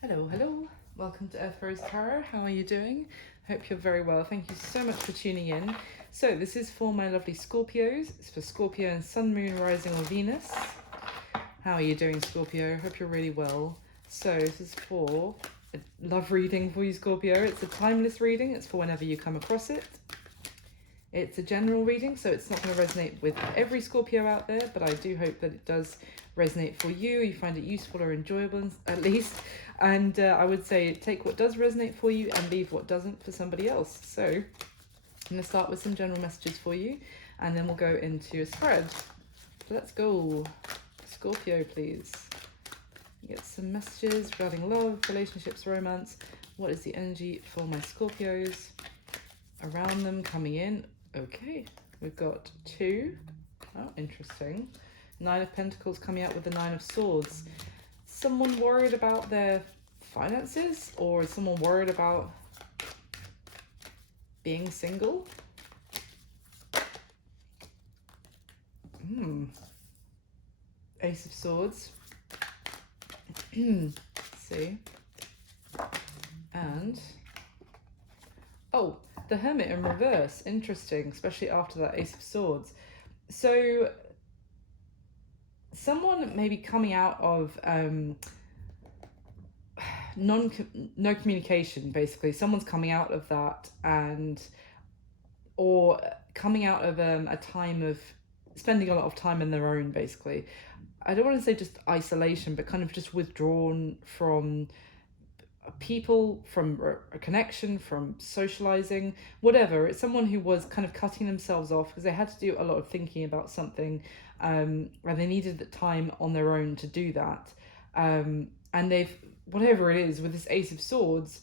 Hello, hello. Welcome to Earth Rose Tarot. How are you doing? Hope you're very well. Thank you so much for tuning in. So this is for my lovely Scorpios. It's for Scorpio and Sun, Moon, Rising or Venus. How are you doing, Scorpio? Hope you're really well. So this is for a love reading for you, Scorpio. It's a timeless reading. It's for whenever you come across it. It's a general reading, so it's not going to resonate with every Scorpio out there, but I do hope that it does resonate for you. You find it useful or enjoyable, at least. And I would say take what does resonate for you and leave what doesn't for somebody else. So I'm going to start with some general messages for you, and then we'll go into a spread. Let's go. Scorpio, please. Get some messages regarding love, relationships, romance. What is the energy for my Scorpios around them coming in? Okay, we've got two. Oh, interesting. Nine of Pentacles coming out with the Nine of Swords. Someone worried about their finances, or is someone worried about being single? Ace of Swords. See. And oh, the Hermit in reverse. Interesting, especially after that Ace of Swords. So someone maybe coming out of no communication, basically. Someone's coming out of that, and or coming out of a time of spending a lot of time on their own, basically. I don't want to say just isolation, but kind of just withdrawn from people, from a connection, from socializing, whatever. It's someone who was kind of cutting themselves off because they had to do a lot of thinking about something, and they needed the time on their own to do that. And they've, whatever it is, with this Ace of Swords,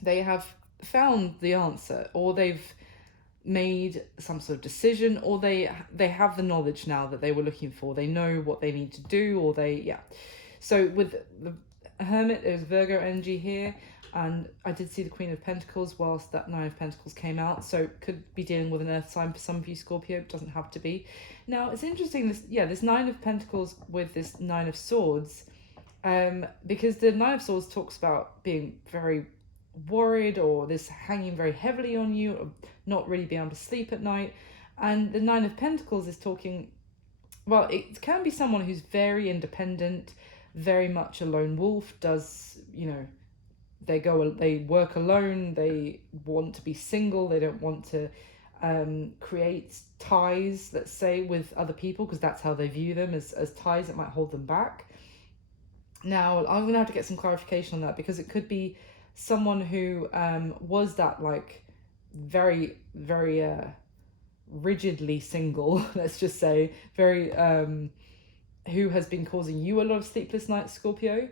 they have found the answer, or they've made some sort of decision, or they have the knowledge now that they were looking for. They know what they need to do, or so with the Hermit, there's Virgo energy here, and I did see the Queen of Pentacles whilst that Nine of Pentacles came out, so could be dealing with an earth sign for some of you, Scorpio. It doesn't have to be. Now it's interesting, this Nine of Pentacles with this Nine of Swords, because the Nine of Swords talks about being very worried, or this hanging very heavily on you, or not really being able to sleep at night. And the Nine of Pentacles is talking, well, it can be someone who's very independent, very much a lone wolf, does, they work alone, they want to be single, they don't want to create ties, let's say, with other people, because that's how they view them, as ties that might hold them back. Now, I'm going to have to get some clarification on that, because it could be someone who was that, like, very, very rigidly single, let's just say, very, who has been causing you a lot of sleepless nights, Scorpio.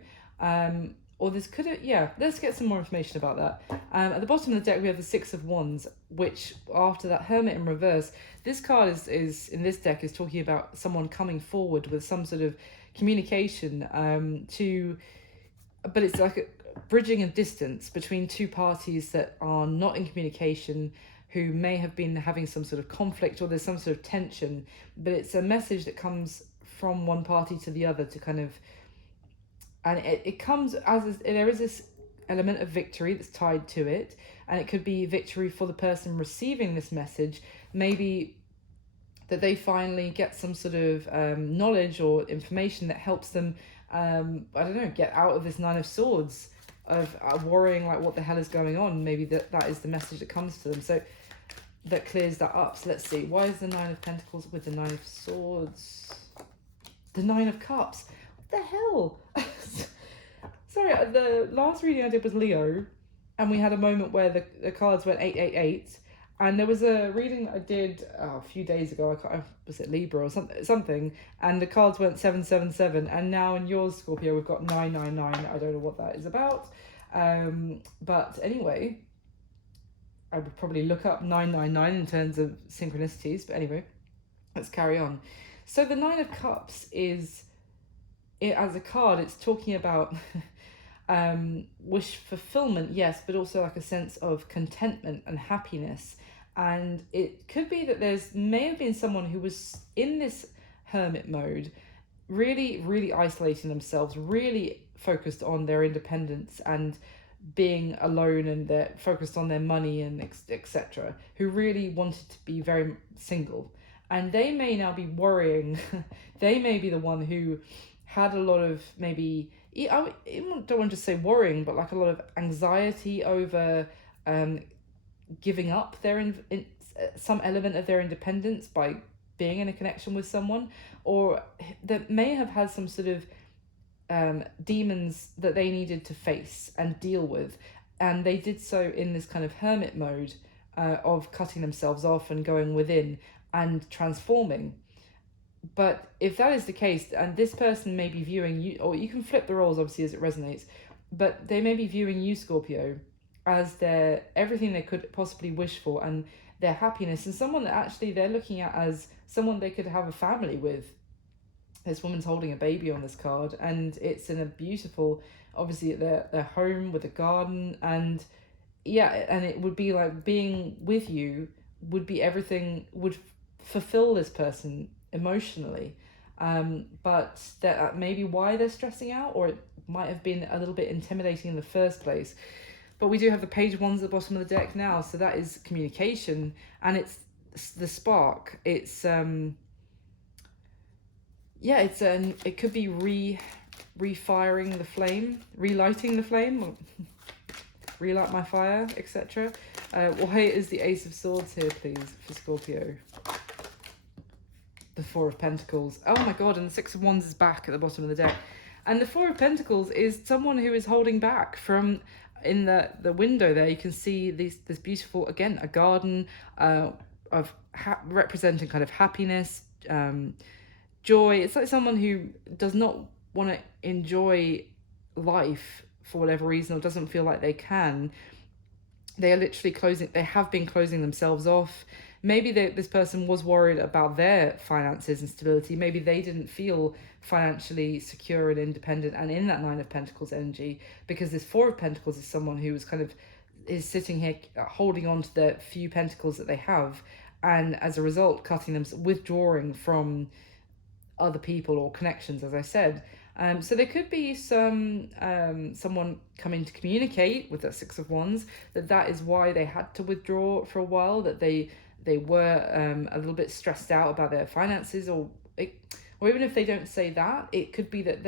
Or this could have, let's get some more information about that. At the bottom of the deck, we have the Six of Wands, which, after that Hermit in reverse, this card is in this deck is talking about someone coming forward with some sort of communication, but it's like bridging a distance between two parties that are not in communication, who may have been having some sort of conflict, or there's some sort of tension, but it's a message that comes from one party to the other to kind of, and it comes as there is this element of victory that's tied to it, and it could be victory for the person receiving this message, maybe that they finally get some sort of knowledge or information that helps them, I don't know, get out of this Nine of Swords of worrying, like, what the hell is going on. Maybe that is the message that comes to them, so that clears that up. So let's see, why is the Nine of Pentacles with the Nine of Swords? The Nine of Cups. What the hell? Sorry, the last reading I did was Leo, and we had a moment where the cards went 888, and there was a reading that I did a few days ago. Was it Libra or something? And the cards went 777, and now in yours, Scorpio, we've got 999. I don't know what that is about, but anyway, I would probably look up 999 in terms of synchronicities. But anyway, let's carry on. So the Nine of Cups is, as a card, it's talking about wish fulfillment, yes, but also like a sense of contentment and happiness. And it could be that may have been someone who was in this hermit mode, really, really isolating themselves, really focused on their independence and being alone, and they're focused on their money and etc., who really wanted to be very single. And they may now be worrying. They may be the one who had a lot of, maybe, I don't want to say worrying, but like a lot of anxiety over giving up some element of their independence by being in a connection with someone, or that may have had some sort of demons that they needed to face and deal with, and they did so in this kind of hermit mode of cutting themselves off and going within and transforming. But if that is the case, and this person may be viewing you, or you can flip the roles obviously as it resonates, but they may be viewing you, Scorpio, as their everything they could possibly wish for, and their happiness, and someone that actually they're looking at as someone they could have a family with. This woman's holding a baby on this card, and it's in a beautiful, obviously their home with a garden, and yeah, and it would be like being with you would be everything, would fulfill this person emotionally. But that may be why they're stressing out, or it might have been a little bit intimidating in the first place. But we do have the Page of Wands at the bottom of the deck now, so that is communication, and it's the spark. It's it could be refiring the flame, relighting the flame, relight my fire, etc. Why is the Ace of Swords here, please, for Scorpio? The Four of Pentacles. Oh my god, and the Six of Wands is back at the bottom of the deck. And the Four of Pentacles is someone who is holding back from, in the window there, you can see this beautiful, again, a garden of representing kind of happiness, joy. It's like someone who does not want to enjoy life for whatever reason, or doesn't feel like they can. They are literally they have been closing themselves off. Maybe this person was worried about their finances and stability. Maybe they didn't feel financially secure and independent, and in that Nine of Pentacles energy, because this Four of Pentacles is someone who is sitting here holding on to the few pentacles that they have, and as a result withdrawing from other people or connections, as I said. So there could be someone coming to communicate with that Six of Wands, that is why they had to withdraw for a while, that they were a little bit stressed out about their finances, or even if they don't say that, it could be that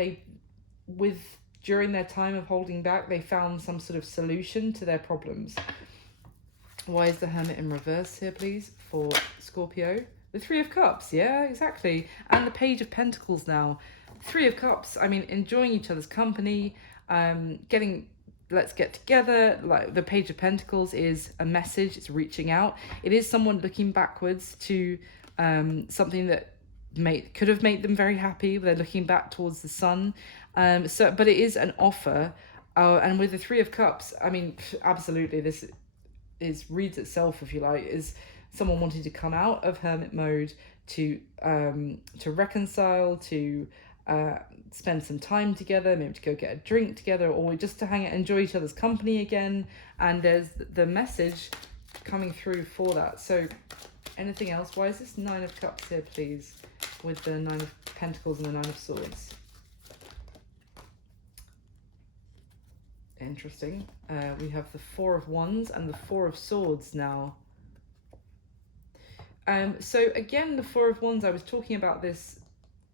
during their time of holding back, they found some sort of solution to their problems. Why is the Hermit in reverse here, please, for Scorpio? The Three of Cups, yeah, exactly. And the Page of Pentacles now. Three of Cups, I mean, enjoying each other's company, let's get together. Like the Page of Pentacles is a message, it's reaching out. It is someone looking backwards to something that could have made them very happy. They're looking back towards the sun. But it is an offer. And with the Three of Cups, I mean, absolutely, this reads itself, if you like, is someone wanting to come out of hermit mode to reconcile, to spend some time together, maybe to go get a drink together, or just to hang out, enjoy each other's company again. And there's the message coming through for that. So anything else? Why is this Nine of Cups here, please, with the Nine of Pentacles and the Nine of Swords? Interesting. We have the Four of Wands and the Four of Swords now. So again, the Four of Wands, I was talking about this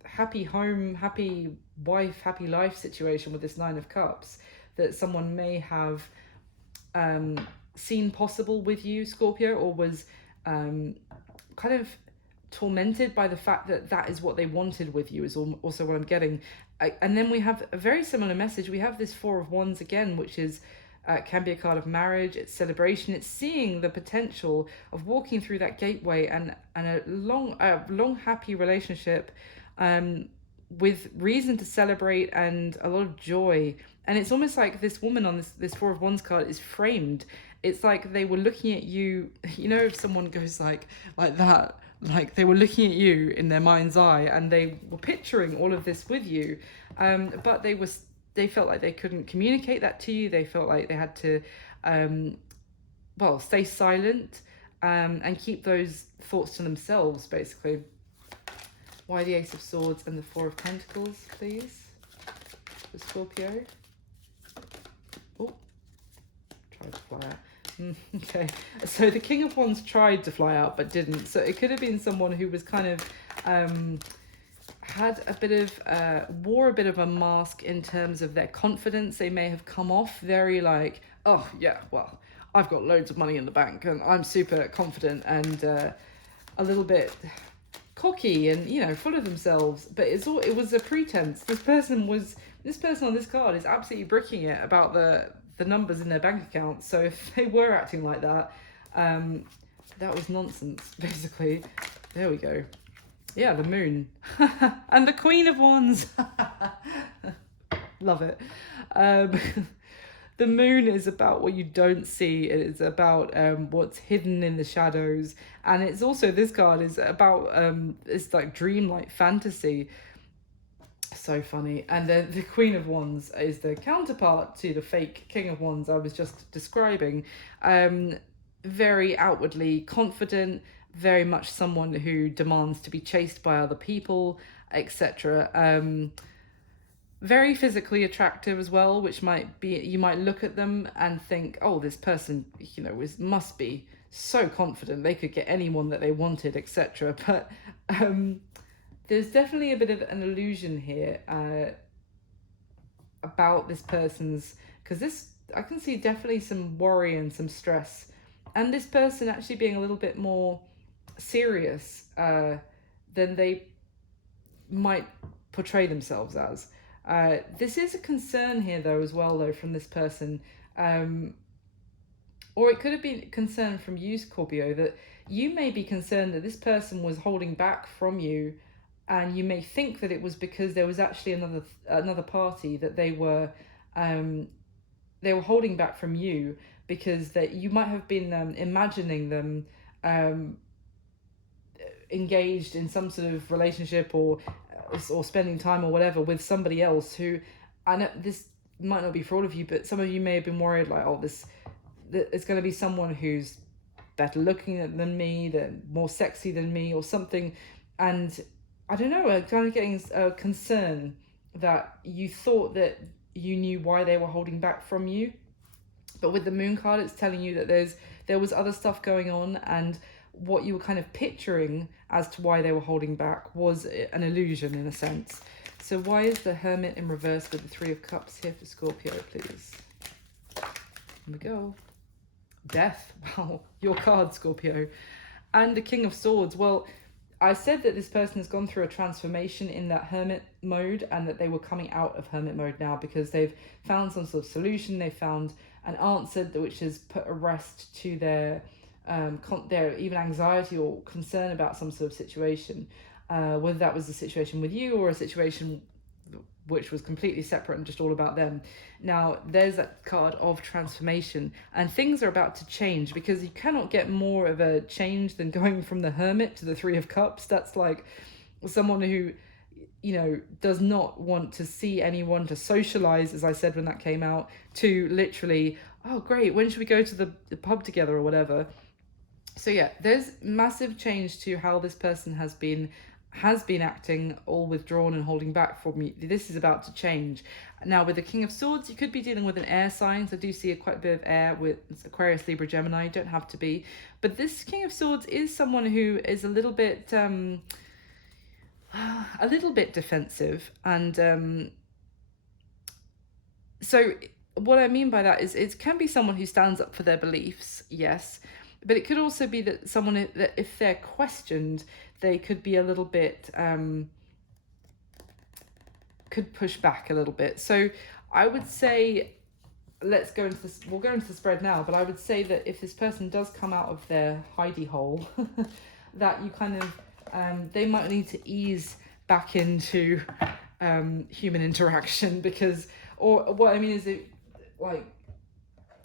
happy home, happy wife, happy life situation with this Nine of Cups that someone may have seen possible with you, Scorpio, or was kind of tormented by the fact that is what they wanted with you, is also what I'm getting. And then we have a very similar message. We have this Four of Wands again, which is can be a card of marriage. It's celebration. It's seeing the potential of walking through that gateway and a long happy relationship with reason to celebrate and a lot of joy. And it's almost like this woman on this Four of Wands card is framed. It's like they were looking at you, you know, if someone goes like that, like they were looking at you in their mind's eye and they were picturing all of this with you, but they felt like they couldn't communicate that to you. They felt like they had to stay silent and keep those thoughts to themselves, basically. Why the Ace of Swords and the Four of Pentacles, please? for Scorpio. Oh, tried to fly out. Okay, so the King of Wands tried to fly out but didn't. So it could have been someone who was kind of had a bit of wore a bit of a mask in terms of their confidence. They may have come off very like, oh yeah, well, I've got loads of money in the bank and I'm super confident and a little bit cocky and, you know, full of themselves. But it was a pretense. This person on this card is absolutely bricking it about the numbers in their bank account. So if they were acting like that, that was nonsense, basically. There we go. Yeah, the moon. And the Queen of Wands. Love it. The moon is about what you don't see. It is about what's hidden in the shadows. And it's also, this card is about it's like dreamlike fantasy. So funny. And then the Queen of Wands is the counterpart to the fake King of Wands I was just describing. Very outwardly confident, very much someone who demands to be chased by other people, etc. Very physically attractive as well, which might be, you might look at them and think, oh, this person, you know, must be so confident they could get anyone that they wanted, etc. But there's definitely a bit of an illusion here about this person's, because I can see definitely some worry and some stress, and this person actually being a little bit more serious than they might portray themselves as. This is a concern here though as well though from this person, or it could have been concern from you, Scorpio, that you may be concerned that this person was holding back from you, and you may think that it was because there was actually another party that they were holding back from you, because that you might have been imagining them engaged in some sort of relationship or spending time or whatever with somebody else who, I know this might not be for all of you, but some of you may have been worried like, oh, it's going to be someone who's better looking than me, they're more sexy than me or something. And I don't know, I'm kind of getting a concern that you thought that you knew why they were holding back from you. But with the moon card, it's telling you that there was other stuff going on, and what you were kind of picturing as to why they were holding back was an illusion in a sense. So why is the Hermit in reverse with the Three of Cups here for Scorpio, please? Here we go. Death. Wow, your card, Scorpio. And the King of Swords. Well, I said that this person has gone through a transformation in that Hermit mode, and that they were coming out of Hermit mode now because they've found some sort of solution. They found an answer which has put a rest to their even anxiety or concern about some sort of situation, whether that was the situation with you or a situation which was completely separate and just all about them. Now there's that card of transformation, and things are about to change, because you cannot get more of a change than going from the Hermit to the Three of Cups. That's like someone who, you know, does not want to see anyone, to socialize, as I said when that came out, to literally, oh great, when should we go to the pub together or whatever. So yeah, there's massive change to how this person has been acting, all withdrawn and holding back from you. This is about to change. Now with the King of Swords, you could be dealing with an air sign. So I do see quite a bit of air with Aquarius, Libra, Gemini. You don't have to be. But this King of Swords is someone who is a little bit defensive. And so what I mean by that is it can be someone who stands up for their beliefs, yes. But it could also be that someone that if they're questioned, they could be a little bit, could push back a little bit. So I would say, we'll go into the spread now, but I would say that if this person does come out of their hidey hole, that you kind of, they might need to ease back into human interaction, because, or what I mean is it, like,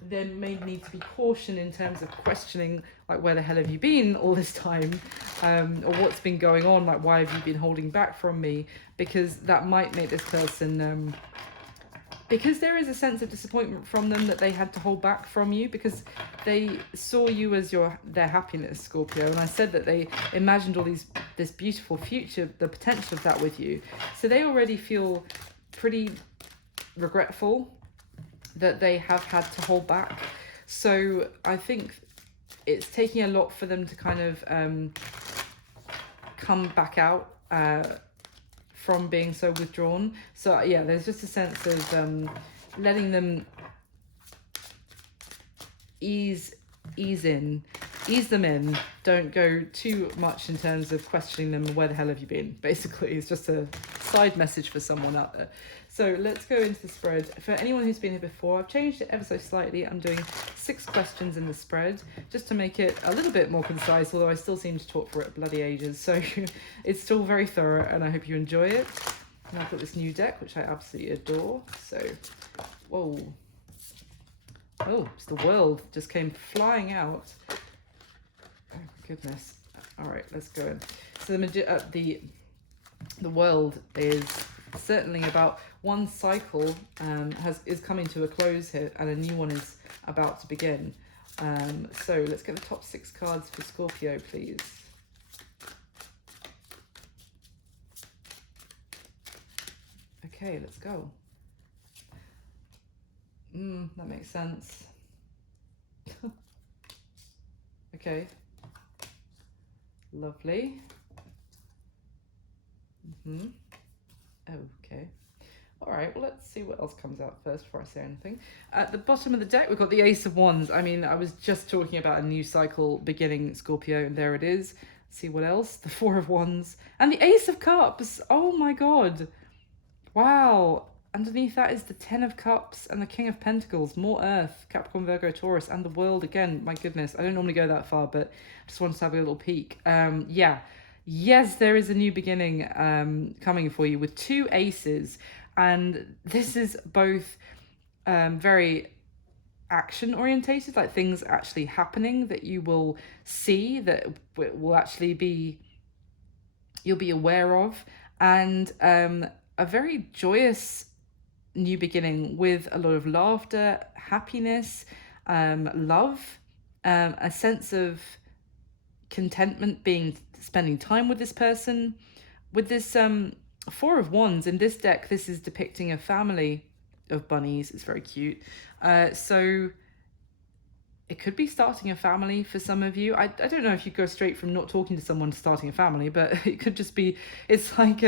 there may need to be caution in terms of questioning, like, where the hell have you been all this time, or what's been going on, like, why have you been holding back from me, because that might make this person, because there is a sense of disappointment from them that they had to hold back from you, because they saw you as their happiness, Scorpio, and I said that they imagined all this beautiful future, the potential of that with you, so they already feel pretty regretful that they have had to hold back. So I think it's taking a lot for them to kind of come back out from being so withdrawn. So yeah, there's just a sense of letting them ease them in. Don't go too much in terms of questioning them. Where the hell have you been? Basically, it's just a side message for someone out there. So let's go into the spread. For anyone who's been here before, I've changed it ever so slightly. I'm doing 6 questions in the spread just to make it a little bit more concise, although I still seem to talk for it bloody ages. So it's still very thorough and I hope you enjoy it. And I've got this new deck, which I absolutely adore. So, whoa. Oh, it's the world just came flying out. Oh my goodness. All right, let's go in. So the world is certainly about one cycle is coming to a close here, and a new one is about to begin. So let's get the top 6 cards for Scorpio, please. Okay, let's go. That makes sense. Okay. Lovely. Okay. All right, well, let's see what else comes out first before I say anything. At the bottom of the deck, we've got the Ace of Wands. I mean, I was just talking about a new cycle beginning, Scorpio, and there it is. Let's see what else? The Four of Wands and the Ace of Cups. Oh my God. Wow. Underneath that is the 10 of Cups and the King of Pentacles, more Earth, Capricorn, Virgo, Taurus, and the World again. My goodness, I don't normally go that far, but I just wanted to have a little peek. Yeah, yes, there is a new beginning coming for you with 2 aces, and this is both very action orientated, like things actually happening that you will see, that will actually be, you'll be aware of, and a very joyous new beginning with a lot of laughter, happiness, love, a sense of contentment spending time with this person. With this Four of Wands in this deck, this is depicting a family of bunnies. It's very cute. So it could be starting a family for some of you. I don't know if you go straight from not talking to someone to starting a family, but it could just be, it's like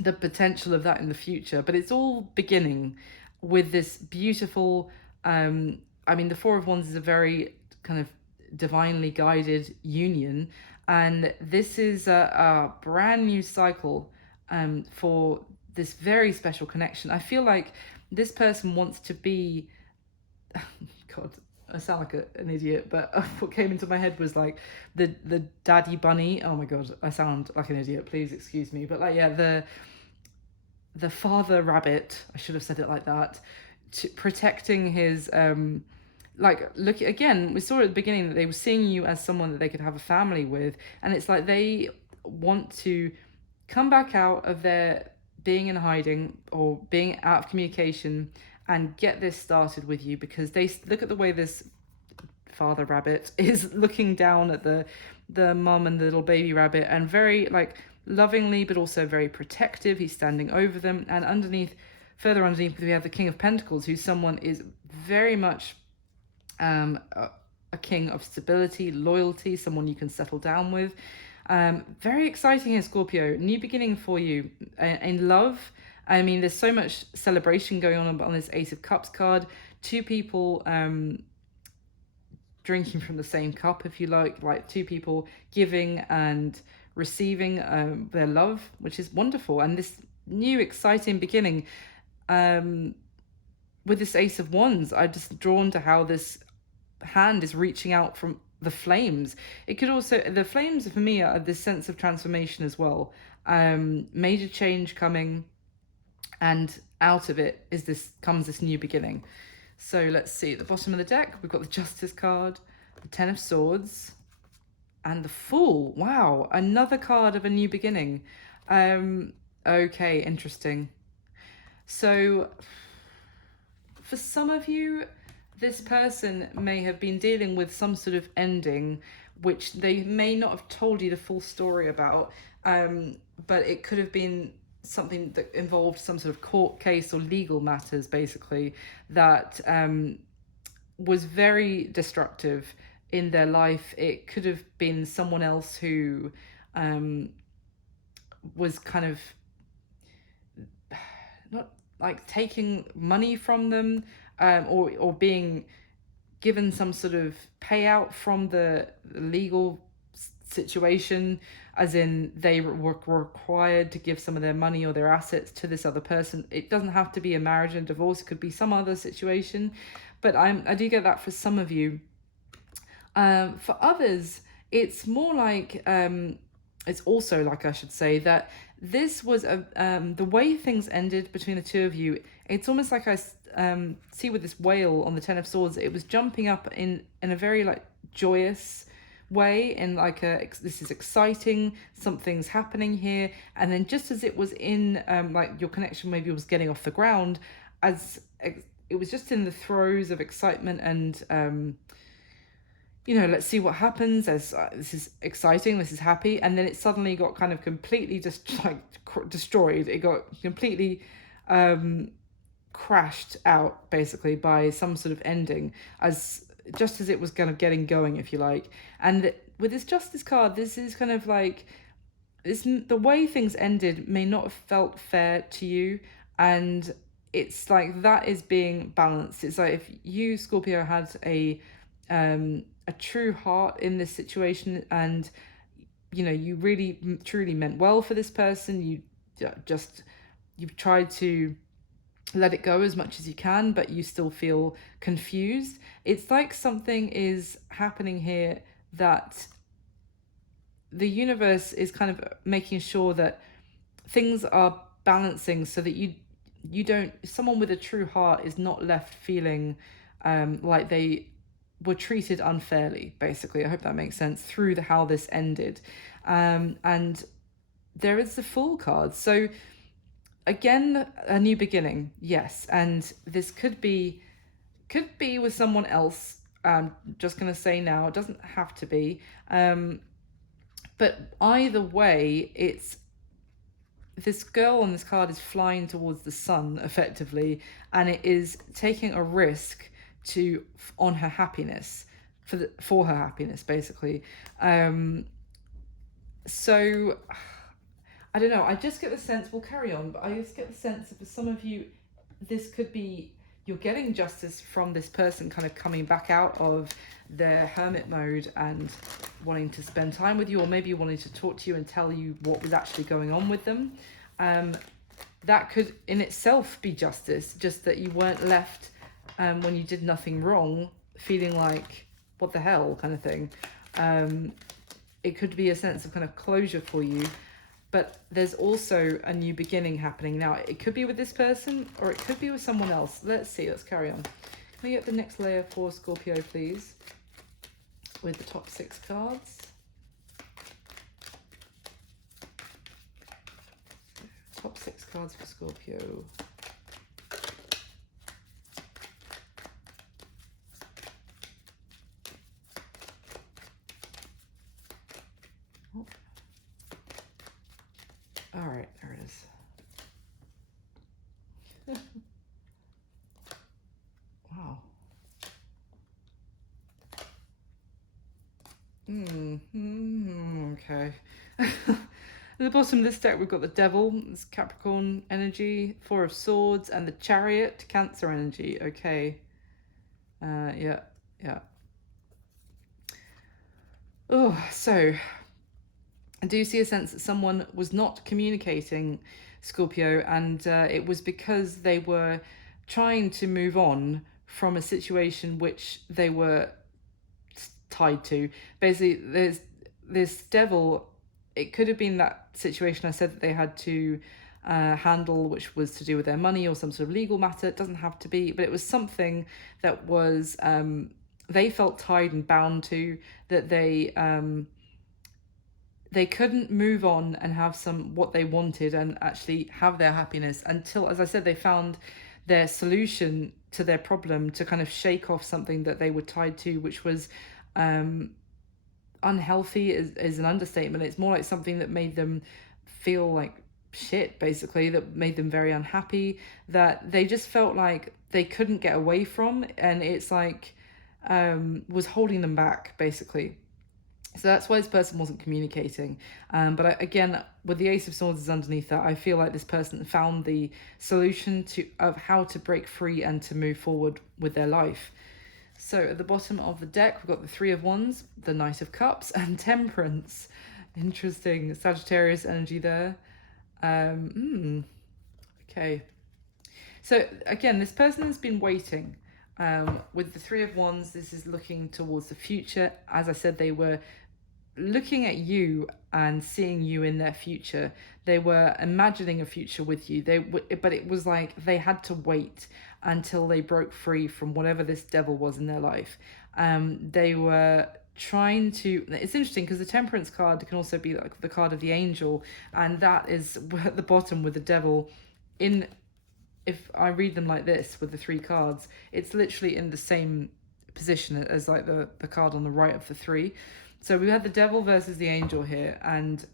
the potential of that in the future. But it's all beginning with this beautiful, I mean, the Four of Wands is a very kind of divinely guided union, and this is a brand new cycle for this very special connection. I feel like this person wants to be, God, I sound like an idiot, but what came into my head was like the daddy bunny. Oh my God, I sound like an idiot, please excuse me. But like, yeah, the father rabbit, I should have said it like that, protecting his like, look, again, we saw at the beginning that they were seeing you as someone that they could have a family with, and it's like they want to come back out of their being in hiding or being out of communication and get this started with you, because they look at the way this father rabbit is looking down at the mum and the little baby rabbit, and very like lovingly but also very protective. He's standing over them, and further underneath, we have the King of Pentacles, who's someone is very much a king of stability, loyalty, someone you can settle down with. Very exciting here, Scorpio. New beginning for you in love. I mean, there's so much celebration going on this Ace of Cups card. 2 people drinking from the same cup, if you like 2 people giving and receiving their love, which is wonderful. And this new exciting beginning with this Ace of Wands, I'm just drawn to how this hand is reaching out from the flames. It could also, the flames for me are this sense of transformation as well. Major change coming, and out of it comes this new beginning. So let's see, at the bottom of the deck, we've got the Justice card, the 10 of Swords, and the Fool. Wow, another card of a new beginning. Okay, interesting. So for some of you, this person may have been dealing with some sort of ending, which they may not have told you the full story about, but it could have been something that involved some sort of court case or legal matters, basically, that was very destructive in their life. It could have been someone else who was kind of not like taking money from them, or being given some sort of payout from the legal situation, as in they were required to give some of their money or their assets to this other person. It doesn't have to be a marriage and divorce, it could be some other situation, but I do get that for some of you. For others, it's more like, it's also like, I should say, that this was the way things ended between the two of you. It's almost like I see with this whale on the Ten of Swords, it was jumping up in a very like joyous way, and like this is exciting, something's happening here, and then just as it was in like your connection maybe was getting off the ground, as it was just in the throes of excitement and let's see what happens, as this is exciting, this is happy, and then it suddenly got kind of completely just like destroyed. It got completely crashed out basically by some sort of ending, as just as it was kind of getting going, if you like. And with this Justice card, this is kind of like this, the way things ended may not have felt fair to you, and it's like that is being balanced. It's like if you, Scorpio, had a true heart in this situation, and you really truly meant well for this person, you've tried to let it go as much as you can, but you still feel confused. It's like something is happening here that the universe is kind of making sure that things are balancing, so that you don't, someone with a true heart is not left feeling like they were treated unfairly, basically. I hope that makes sense, through how this ended. And there is the Fool card. So again, a new beginning, yes. And this could be with someone else. Just going to say now, it doesn't have to be. But either way, it's this girl on this card is flying towards the sun, effectively, and it is taking a risk on her happiness, for her happiness, basically. So I don't know, I just get the sense, we'll carry on, but I just get the sense that for some of you, this could be, you're getting justice from this person kind of coming back out of their hermit mode and wanting to spend time with you, or maybe wanting to talk to you and tell you what was actually going on with them. That could in itself be justice, just that you weren't left when you did nothing wrong feeling like, what the hell, kind of thing. It could be a sense of kind of closure for you, but there's also a new beginning happening now. It could be with this person, or it could be with someone else. Let's see, let's carry on. Can I get the next layer for Scorpio, please, with the top 6 cards? Top 6 cards for Scorpio. All right, there it is. Wow. Okay. At the bottom of this deck, we've got the Devil, this Capricorn energy, Four of Swords, and the Chariot, Cancer energy. Okay. Yeah. Oh, so I do see a sense that someone was not communicating, Scorpio, and it was because they were trying to move on from a situation which they were tied to. Basically, there's this Devil. It could have been that situation I said that they had to handle, which was to do with their money or some sort of legal matter. It doesn't have to be, but it was something that was they felt tied and bound to, that they couldn't move on and have what they wanted and actually have their happiness until, as I said, they found their solution to their problem, to kind of shake off something that they were tied to, which was unhealthy is an understatement. It's more like something that made them feel like shit, basically, that made them very unhappy, that they just felt like they couldn't get away from, and it's like was holding them back, basically. So that's why this person wasn't communicating. Again, with the Ace of Swords is underneath that, I feel like this person found the solution of how to break free and to move forward with their life. So at the bottom of the deck, we've got the Three of Wands, the Knight of Cups, and Temperance. Interesting Sagittarius energy there. Okay. So again, this person has been waiting. With the Three of Wands, this is looking towards the future. As I said, they were looking at you and seeing you in their future. They were imagining a future with you. But it was like they had to wait until they broke free from whatever this devil was in their life. They were trying to, it's interesting because the Temperance card can also be like the card of the angel, and that is at the bottom with the devil. If I read them like this with the three cards, it's literally in the same position as like the card on the right of the three. So we had the devil versus the angel here, and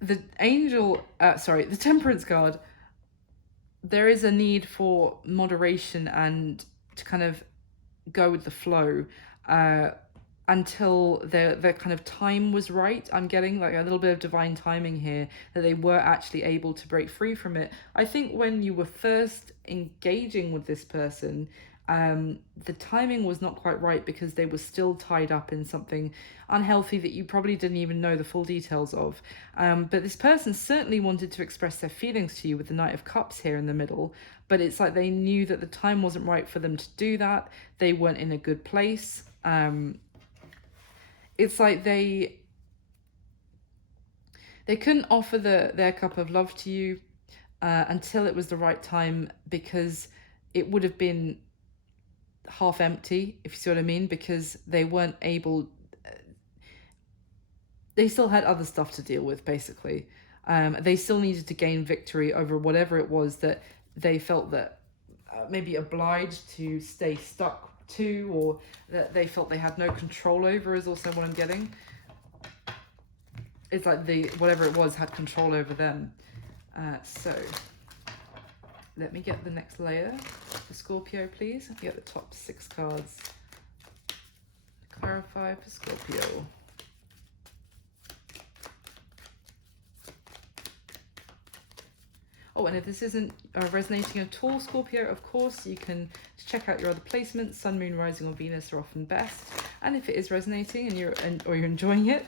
the angel, the Temperance card, there is a need for moderation and to kind of go with the flow until their kind of time was right. I'm getting like a little bit of divine timing here, that they were actually able to break free from it. I think when you were first engaging with this person, the timing was not quite right because they were still tied up in something unhealthy that you probably didn't even know the full details of. But this person certainly wanted to express their feelings to you with the Knight of Cups here in the middle, but it's like they knew that the time wasn't right for them to do that. They weren't in a good place. It's like they couldn't offer their cup of love to you until it was the right time, because it would have been half empty, if you see what I mean, because they weren't able, they still had other stuff to deal with, basically. They still needed to gain victory over whatever it was that they felt that maybe obliged to stay stuck to, or that they felt they had no control over, is also what I'm getting. It's like whatever it was had control over them. So let me get the next layer for Scorpio, please. Get the top 6 cards. Clarify for Scorpio. Oh, and if this isn't resonating at all, Scorpio, of course, you can check out your other placements. Sun, Moon, Rising, or Venus are often best. And if it is resonating and you're enjoying it,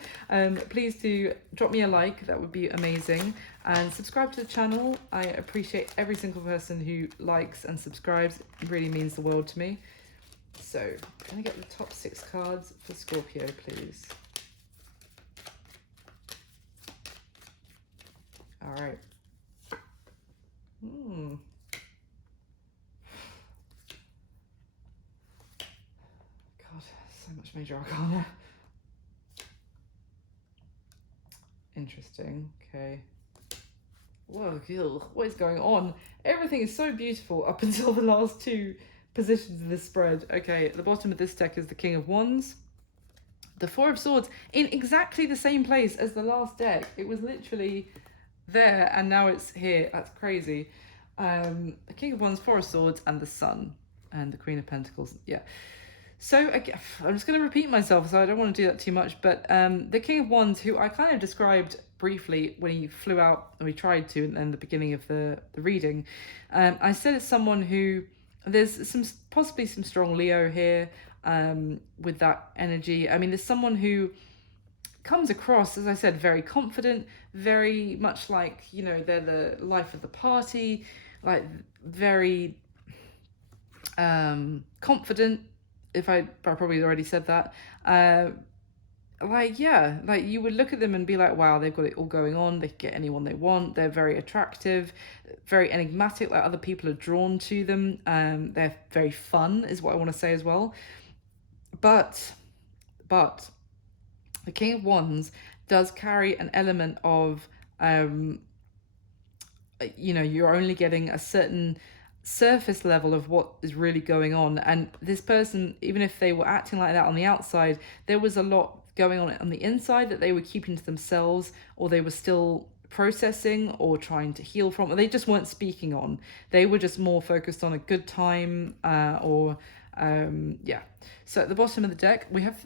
please do drop me a like. That would be amazing. And subscribe to the channel. I appreciate every single person who likes and subscribes. It really means the world to me. So, can I get the top 6 cards for Scorpio, please? All right. God, so much major arcana. Interesting. Okay. Whoa, what is going on? Everything is so beautiful up until the last 2 positions of this spread. Okay, at the bottom of this deck is the King of Wands. The Four of Swords in exactly the same place as the last deck. It was literally there and now it's here. That's crazy. The King of Wands, Four of Swords, and the Sun, and the Queen of Pentacles. Yeah. So again, I'm just going to repeat myself, so I don't want to do that too much. But the King of Wands, who I kind of described briefly when he flew out, and we tried to in the beginning of the reading, I said it's someone who, there's possibly some strong Leo here with that energy. I mean, there's someone who comes across, as I said, very confident, very much like, you know, they're the life of the party, like very confident, if I probably already said that. Like, yeah, like you would look at them and be like, wow, they've got it all going on. They can get anyone they want. They're very attractive, very enigmatic, like other people are drawn to them. They're very fun, is what I want to say as well. But the King of Wands does carry an element of, you know, you're only getting a certain surface level of what is really going on. And this person, even if they were acting like that on the outside, there was a lot going on the inside that they were keeping to themselves, or they were still processing or trying to heal from, or they just weren't speaking on. They were just more focused on a good time, yeah. So at the bottom of the deck, we have,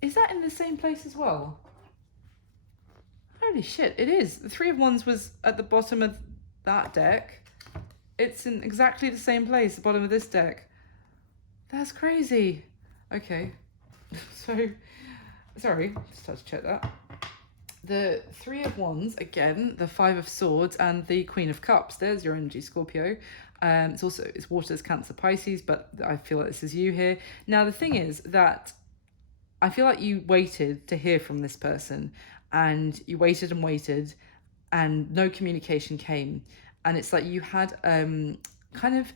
is that in the same place as well? Holy shit, it is. The Three of Wands was at the bottom of that deck. It's in exactly the same place, the bottom of this deck. That's crazy. Okay. So, sorry, just had to check that. The Three of Wands, again, the Five of Swords, and the Queen of Cups. There's your energy, Scorpio. It's waters, Cancer, Pisces, but I feel like this is you here. Now, the thing is that I feel like you waited to hear from this person, and you waited and waited, and no communication came. And it's like you had kind of,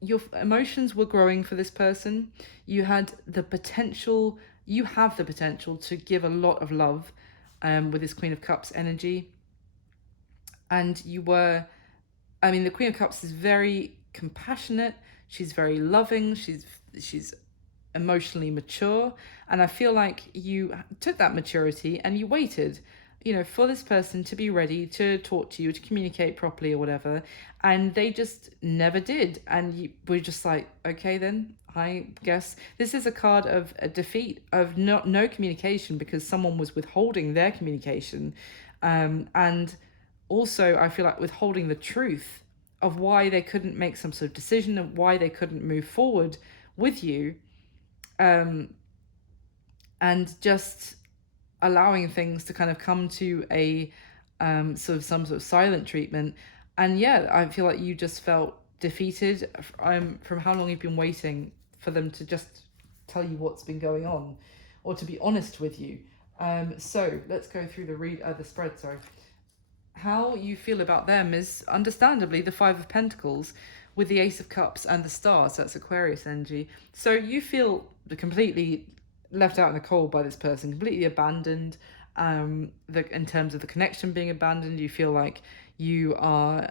your emotions were growing for this person. You had the potential, you have the potential to give a lot of love with this Queen of Cups energy. And you were, I mean, the Queen of Cups is very compassionate. She's very loving. She's emotionally mature. And I feel like you took that maturity and you waited, you know, for this person to be ready to talk to you, to communicate properly or whatever. And they just never did. And you were just like, okay, then I guess this is a card of a defeat, of no communication, because someone was withholding their communication. And also I feel like withholding the truth of why they couldn't make some sort of decision and why they couldn't move forward with you. And just allowing things to kind of come to a some sort of silent treatment. And yeah, I feel like you just felt defeated from how long you've been waiting for them to just tell you what's been going on, or to be honest with you. So let's go through the spread. Sorry. How you feel about them is understandably the Five of Pentacles with the Ace of Cups and the Star. So that's Aquarius energy. So you feel completely left out in the cold by this person, completely abandoned. In terms of the connection being abandoned, you feel like you are.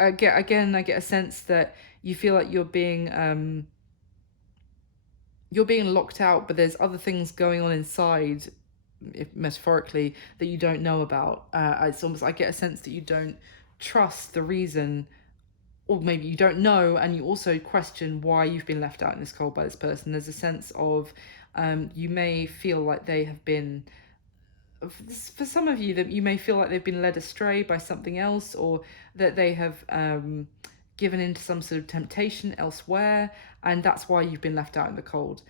I get a sense that you feel like you're being locked out, but there's other things going on inside, if metaphorically, that you don't know about. It's almost, I get a sense that you don't trust the reason, or maybe you don't know, and you also question why you've been left out in this cold by this person. There's a sense of you may feel like they have been, for some of you, that you may feel like they've been led astray by something else, or that they have given into some sort of temptation elsewhere, and that's why you've been left out in the cold.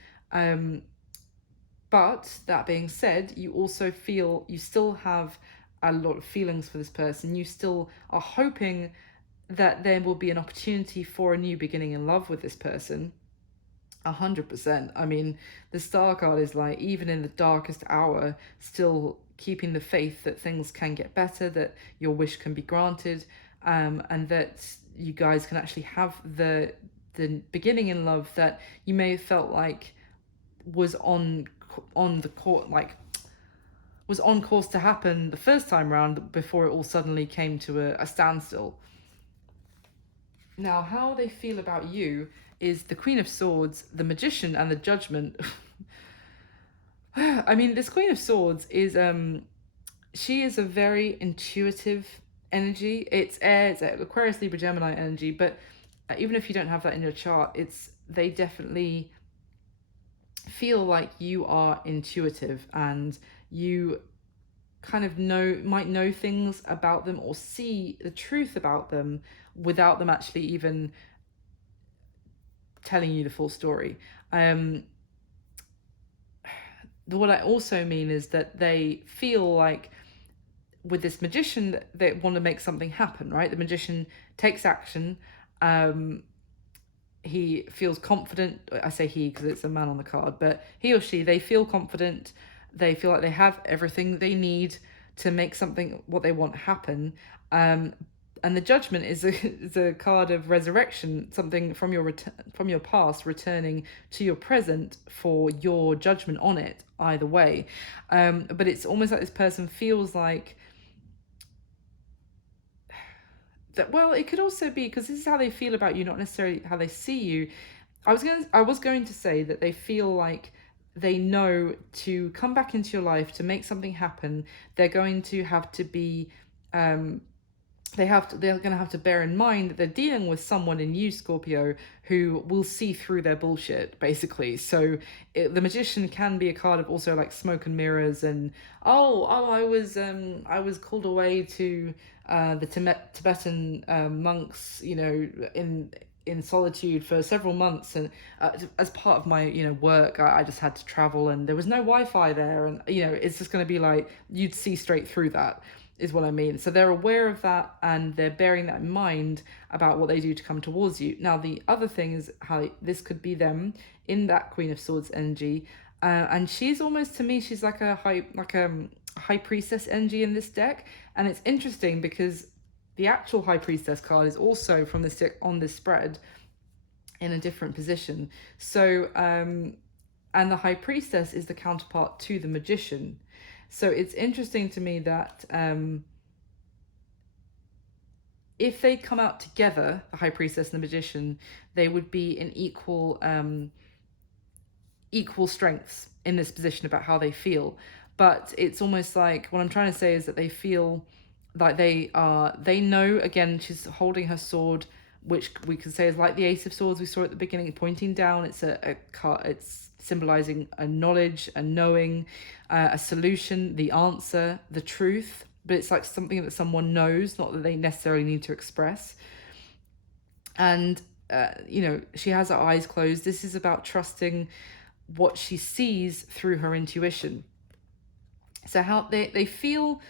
But that being said, you also feel you still have a lot of feelings for this person. You still are hoping that there will be an opportunity for a new beginning in love with this person. 100%. I mean, the Star card is like, even in the darkest hour, still keeping the faith that things can get better, that your wish can be granted, and that you guys can actually have the beginning in love that you may have felt like was on the court, like was on course to happen the first time around, before it all suddenly came to a standstill. Now, how they feel about you is the Queen of Swords, the Magician, and the Judgment. I mean, this Queen of Swords is she is a very intuitive energy. It's air, it's Aquarius, Libra, Gemini energy, but even if you don't have that in your chart, they definitely feel like you are intuitive, and you kind of might know things about them, or see the truth about them without them actually even telling you the full story. What I also mean is that they feel like, with this Magician, they want to make something happen, right? The Magician takes action. He feels confident. I say he because it's a man on the card, but he or she, they feel confident. They feel like they have everything they need to make something, what they want, happen. And the Judgment is a card of resurrection, something from your past returning to your present for your judgment on it, either way. But it's almost like this person feels like that, well, it could also be because this is how they feel about you, not necessarily how they see you. I was going to say that they feel like they know to come back into your life to make something happen, they're going to have to be they're going to have to bear in mind that they're dealing with someone in you, Scorpio, who will see through their bullshit, basically. So the Magician can be a card of also like smoke and mirrors, and I was called away to the Tibetan monks, you know, in solitude for several months, and as part of my, you know, work, I just had to travel, and there was no Wi-Fi there, and you know, it's just going to be like you'd see straight through that, is what I mean. So they're aware of that, and they're bearing that in mind about what they do to come towards you. Now, the other thing is how this could be them in that Queen of Swords energy, and she's almost, to me, she's like a high priestess energy in this deck, and it's interesting because the actual High Priestess card is also from this deck on this spread in a different position. So, and the High Priestess is the counterpart to the Magician. So it's interesting to me that if they come out together, the High Priestess and the Magician, they would be in equal strengths in this position about how they feel. But it's almost like, what I'm trying to say is that they feel like they know, again, she's holding her sword, which we could say is like the Ace of Swords we saw at the beginning, pointing down. It's it's symbolizing a knowledge, a knowing, a solution, the answer, the truth. But it's like something that someone knows, not that they necessarily need to express. And you know, she has her eyes closed. This is about trusting what she sees through her intuition. So how they feel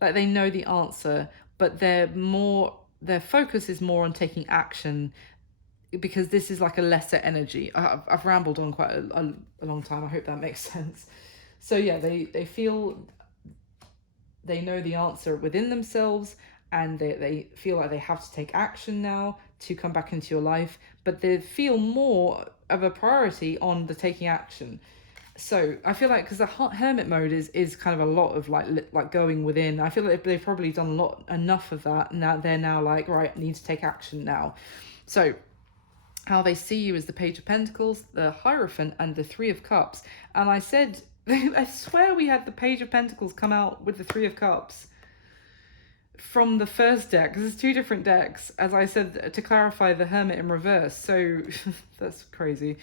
like they know the answer, but their focus is more on taking action, because this is like a lesser energy. I've rambled on quite a long time. I hope that makes sense. So yeah, they feel they know the answer within themselves, and they feel like they have to take action now to come back into your life, but they feel more of a priority on the taking action. So I feel like, because the hermit mode is kind of a lot of like going within. I feel like they've probably done enough of that. Now they're now like, right, I need to take action now. So how they see you is the Page of Pentacles, the Hierophant, and the Three of Cups. And I said, I swear we had the Page of Pentacles come out with the Three of Cups from the first deck, because there's two different decks, as I said, to clarify, the Hermit in reverse. So that's crazy.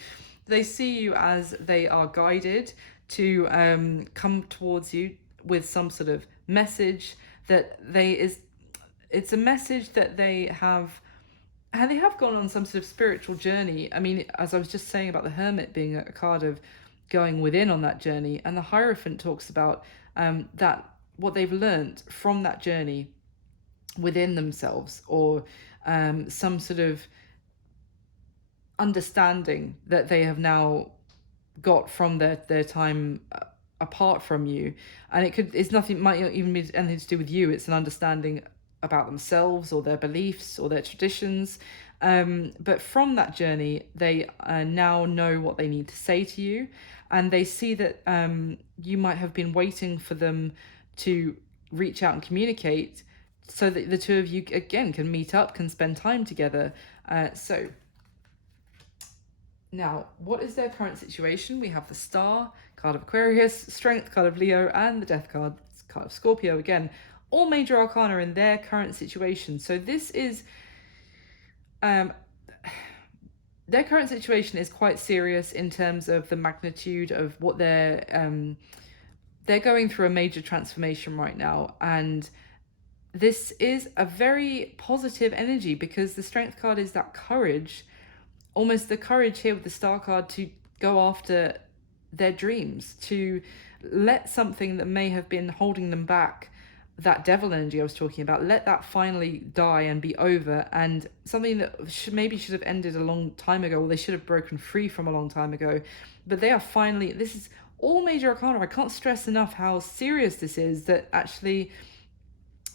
They see you as they are guided to come towards you with some sort of message that it's a message that they have gone on some sort of spiritual journey. I mean, as I was just saying about the Hermit being a card of going within on that journey, and the Hierophant talks about that what they've learned from that journey within themselves, or some sort of understanding that they have now got from their time apart from you. And it's nothing, might not even be anything to do with you. It's an understanding about themselves or their beliefs or their traditions, but from that journey they now know what they need to say to you, and they see that you might have been waiting for them to reach out and communicate, so that the two of you again can meet up, can spend time together. So now, what is their current situation? We have the Star, card of Aquarius, Strength, card of Leo, and the Death card of Scorpio. Again, all major arcana in their current situation. So this is, their current situation is quite serious in terms of the magnitude of what they're going through a major transformation right now. And this is a very positive energy, because the Strength card is that courage, almost the courage here with the Star card, to go after their dreams, to let something that may have been holding them back, that devil energy I was talking about, let that finally die and be over, and something that should have ended a long time ago, or they should have broken free from a long time ago. But they are finally, this is all major arcana. I can't stress enough how serious this is, that actually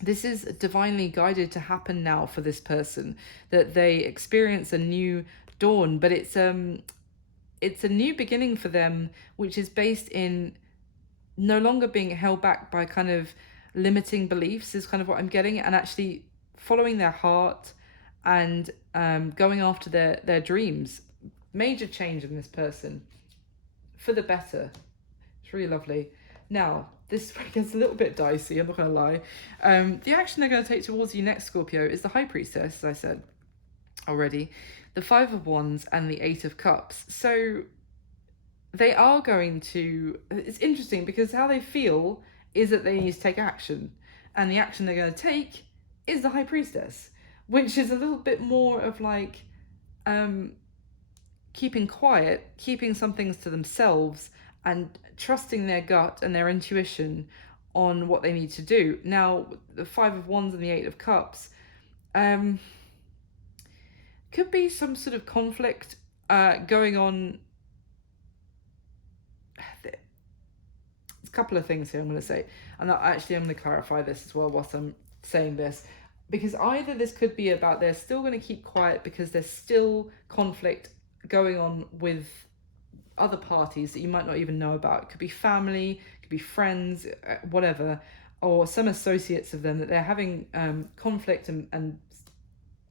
this is divinely guided to happen now for this person, that they experience a new dawn. But it's a new beginning for them, which is based in no longer being held back by kind of limiting beliefs, is kind of what I'm getting, and actually following their heart and going after their dreams. major change in this person for the better. It's really lovely. Now, this gets a little bit dicey, I'm not going to lie. The action they're going to take towards you next, Scorpio, is the High Priestess, as I said already, the Five of Wands, and the Eight of Cups. So they are going to... It's interesting because how they feel is that they need to take action. And the action they're going to take is the High Priestess, which is a little bit more of like keeping quiet, keeping some things to themselves, and trusting their gut and their intuition on what they need to do. Now, the Five of Wands and the Eight of Cups could be some sort of conflict going on. There's a couple of things here I'm going to say, and I'm going to clarify this as well whilst I'm saying this, because either this could be about they're still going to keep quiet because there's still conflict going on with other parties that you might not even know about. It could be family, it could be friends, whatever, or some associates of them that they're having conflict and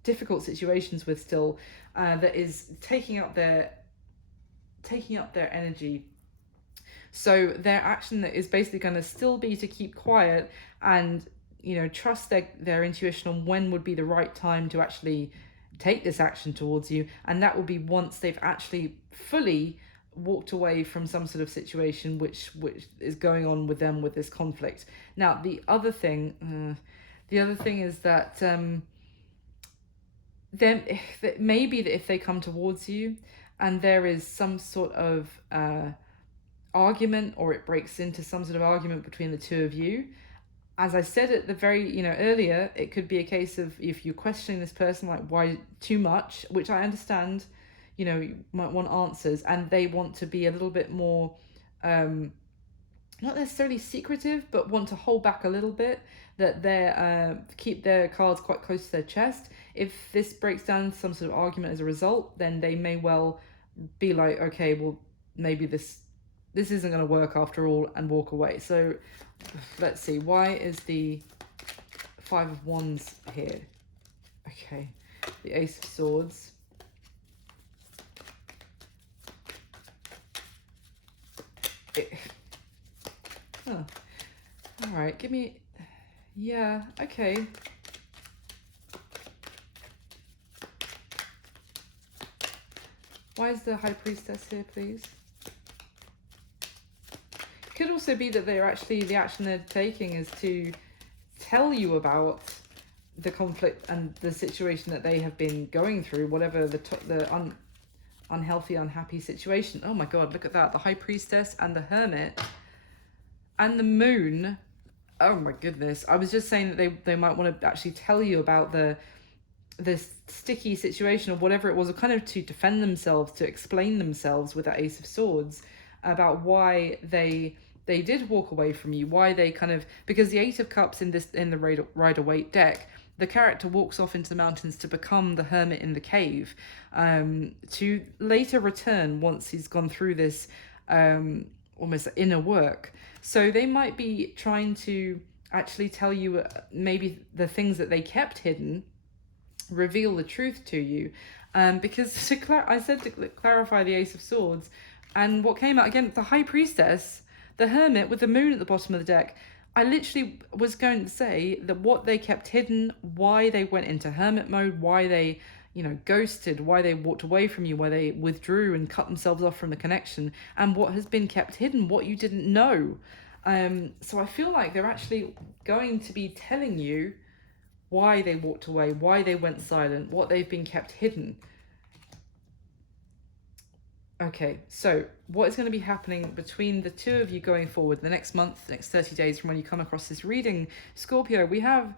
difficult situations with still, that is taking up their energy. So their action is basically going to still be to keep quiet and, you know, trust their intuition on when would be the right time to actually take this action towards you. And that will be once they've actually fully walked away from some sort of situation which is going on with them with this conflict. Now, the other thing is that then maybe that if they come towards you and there is some sort of argument, or it breaks into some sort of argument between the two of you, as I said at the very, earlier, it could be a case of if you're questioning this person, like why too much, which I understand, you might want answers, and they want to be a little bit more, not necessarily secretive, but want to hold back a little bit, that they're keep their cards quite close to their chest. If this breaks down into some sort of argument as a result, then they may well be like, okay, well, maybe this isn't going to work after all, and walk away. So let's see, why is the Five of Wands here? Okay, the Ace of Swords. All right, give me, yeah, okay. Why is the High Priestess here, please? Could also be that they're actually, the action they're taking is to tell you about the conflict and the situation that they have been going through, whatever the unhealthy, unhappy situation. Oh my God, look at that. The High Priestess and the Hermit and the Moon. Oh my goodness. I was just saying that they might want to actually tell you about the sticky situation or whatever it was, or kind of to defend themselves, to explain themselves with that Ace of Swords, about why they did walk away from you, why they kind of, because the Eight of Cups in the Rider-Waite deck, the character walks off into the mountains to become the hermit in the cave, to later return once he's gone through this almost inner work. So they might be trying to actually tell you maybe the things that they kept hidden, reveal the truth to you, because I said to clarify the Ace of Swords, and what came out again, the High Priestess, the Hermit with the Moon at the bottom of the deck. I literally was going to say that what they kept hidden, why they went into hermit mode, why they, ghosted, why they walked away from you, why they withdrew and cut themselves off from the connection, and what has been kept hidden, what you didn't know. So I feel like they're actually going to be telling you why they walked away, why they went silent, what they've been kept hidden. Okay, so what is going to be happening between the two of you going forward the next month, the next 30 days from when you come across this reading, Scorpio? We have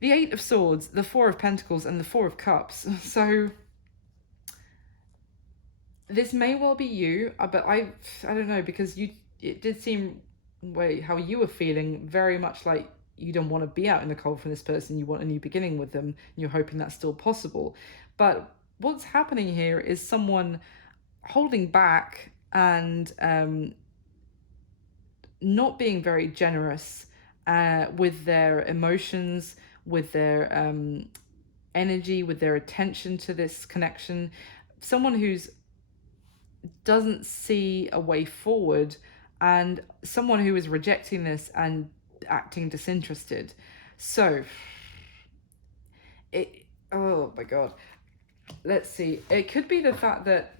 the Eight of Swords, the Four of Pentacles, and the Four of Cups. So this may well be you, but I don't know, because it did seem how you were feeling very much like you don't want to be out in the cold from this person. You want a new beginning with them, and you're hoping that's still possible. But what's happening here is someone holding back and not being very generous with their emotions, with their energy, with their attention to this connection. Someone who's doesn't see a way forward, and someone who is rejecting this and acting disinterested. So it, oh my god, let's see, it could be the fact that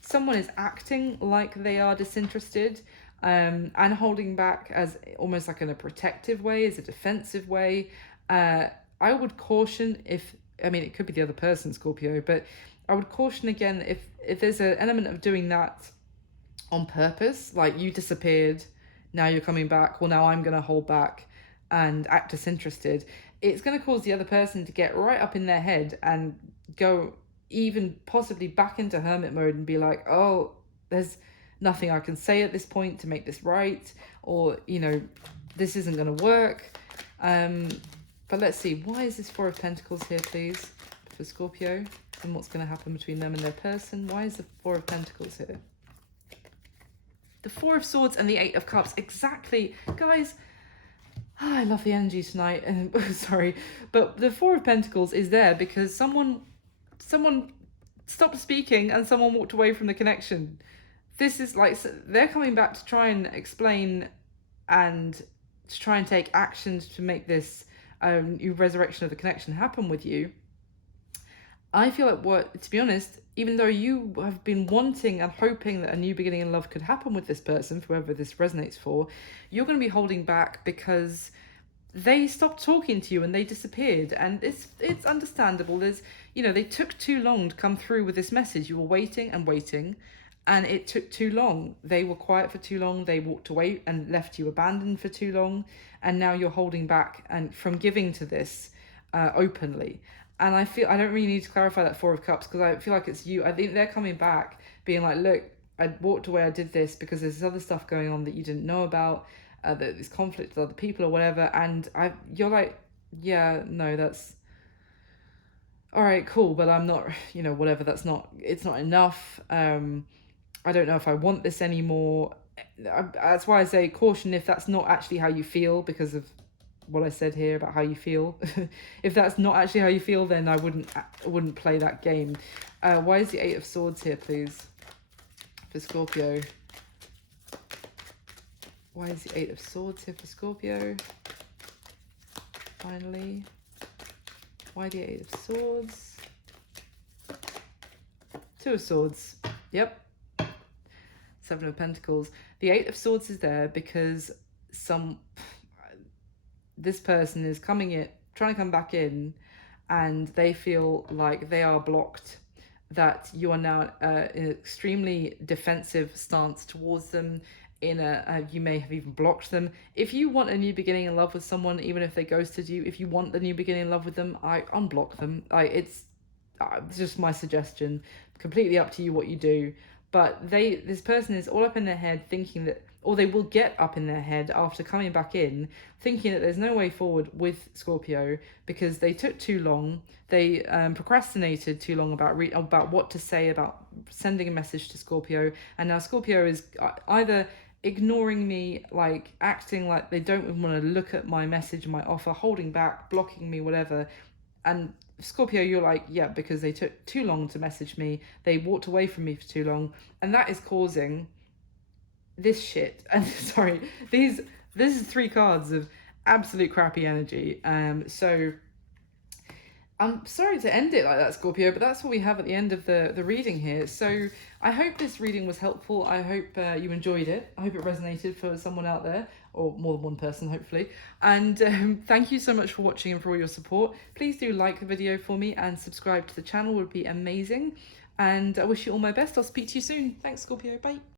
someone is acting like they are disinterested, and holding back as almost like in a protective way, as a defensive way. I would caution if, I mean, it could be the other person, Scorpio, but I would caution again if there's an element of doing that on purpose, like you disappeared, now you're coming back, well, now I'm going to hold back and act disinterested. It's going to cause the other person to get right up in their head and go even possibly back into hermit mode and be like, oh, there's nothing I can say at this point to make this right, or, you know, this isn't going to work. But let's see, why is this Four of Pentacles here, please, for Scorpio, and what's going to happen between them and their person? Why is the Four of Pentacles here? The Four of Swords and the Eight of Cups. Exactly. Guys, I love the energy tonight. Sorry. But the Four of Pentacles is there because someone stopped speaking and someone walked away from the connection. This is like, they're coming back to try and explain and to try and take actions to make this resurrection of the connection happen with you. I feel like, to be honest, even though you have been wanting and hoping that a new beginning in love could happen with this person, whoever this resonates for, you're going to be holding back because they stopped talking to you and they disappeared. And it's understandable. There's, you know, they took too long to come through with this message. You were waiting and waiting, and it took too long. They were quiet for too long. They walked away and left you abandoned for too long. And now you're holding back and from giving to this openly. And I don't really need to clarify that Four of Cups because I feel like it's you. I think they're coming back being like, look, I walked away, I did this because there's this other stuff going on that you didn't know about, that there's conflict with other people or whatever. And you're like, yeah, no, that's all right, cool. But I'm not, you know, whatever, it's not enough. I don't know if I want this anymore. That's why I say caution if that's not actually how you feel because of what I said here about how you feel. If that's not actually how you feel, then I wouldn't play that game. Why is the Eight of Swords here, please, for Scorpio? Why is the Eight of Swords here for Scorpio? Finally. Why the Eight of Swords? Two of Swords. Yep. Seven of Pentacles. The Eight of Swords is there because this person is trying to come back in, and they feel like they are blocked, that you are now in an extremely defensive stance towards them. You may have even blocked them. If you want a new beginning in love with someone, even if they ghosted you, if you want the new beginning in love with them, I unblock them. It's just my suggestion. Completely up to you what you do. But this person is all up in their head thinking that, or they will get up in their head after coming back in, thinking that there's no way forward with Scorpio because they took too long. They procrastinated too long about what to say, about sending a message to Scorpio. And now Scorpio is either ignoring me, like acting like they don't even want to look at my message, my offer, holding back, blocking me, whatever. And Scorpio, you're like, yeah, because they took too long to message me. They walked away from me for too long. And that is causing this shit. And sorry, this is three cards of absolute crappy energy. So I'm sorry to end it like that, Scorpio, but that's what we have at the end of the reading here. So I hope this reading was helpful. I hope you enjoyed it. I hope it resonated for someone out there, or more than one person, hopefully. And thank you so much for watching and for all your support. Please do like the video for me and subscribe to the channel, would be amazing. And I wish you all my best. I'll speak to you soon. Thanks, Scorpio. Bye.